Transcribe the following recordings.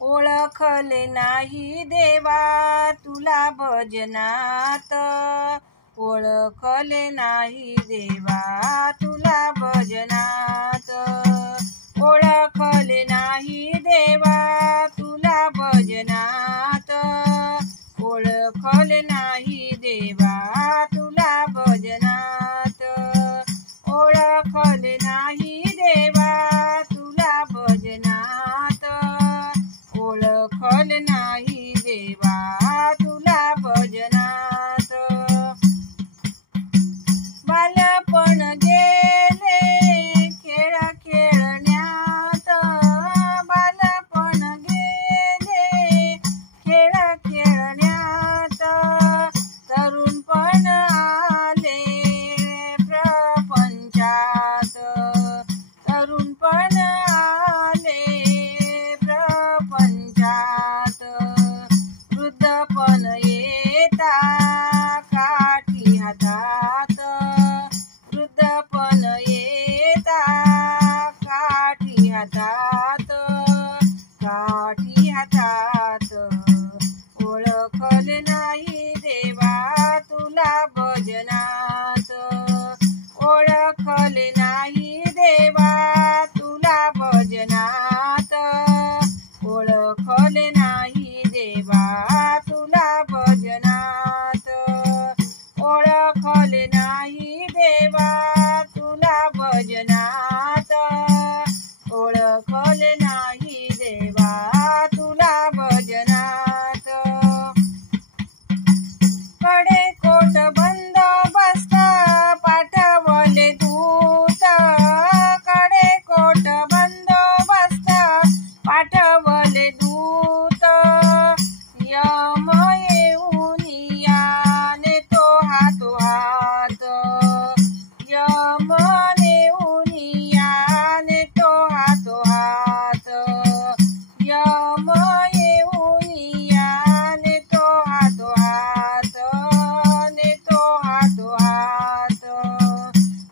ओळखले नाही देवा तुला भजनात, ओळखले नाही देवा तुला भजनात, ओळखले नाही देवा तुला भजनात, ओळखले नाही देवा तुला भजनात, ओळखले नाही देवा तुला भजनात, ओळखले नाही देवा तुला भजनात. बालपण गेले खेळ खेळण्यात, बालपण गेले खेळ खेळण्यात, तरुणपण आले प्रपंचात, तरुणपण आले प्रपंचात, वृद्धपण येता काठी हातात, वृद्धपण येता काठी हातात, काठी हातात, ओळखले नाही देवा तुला भजनात, ओळखले नाही देवा तुला भजनात, ओळखले नाही देवा तुला भजनात, ओळखले नाही देवा तुला भजनात, ओळखले नाही देवा तुला भजनात. कडे कोट बंदोबस्त पाठवले दूत, कडे कोट बंदोबस्त पाठवले दूत, यम येऊन याने तो हातोहात, यम येऊन याने तो हातोहात, यम येऊन याने तो हातोहात, ने तो हातोहात,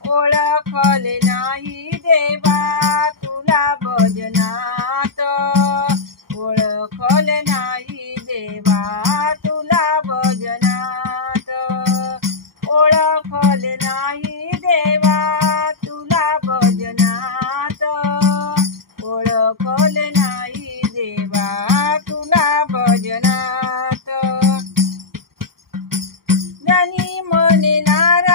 ओळखले नाही देवा तुला भजनात, ओळखले नाही देवा तुला भजनात, ओळखले नाही देवा तुला भजनात, ओळखले नाही देवा तुला भजनात. ज्ञानी म्हणे नारायण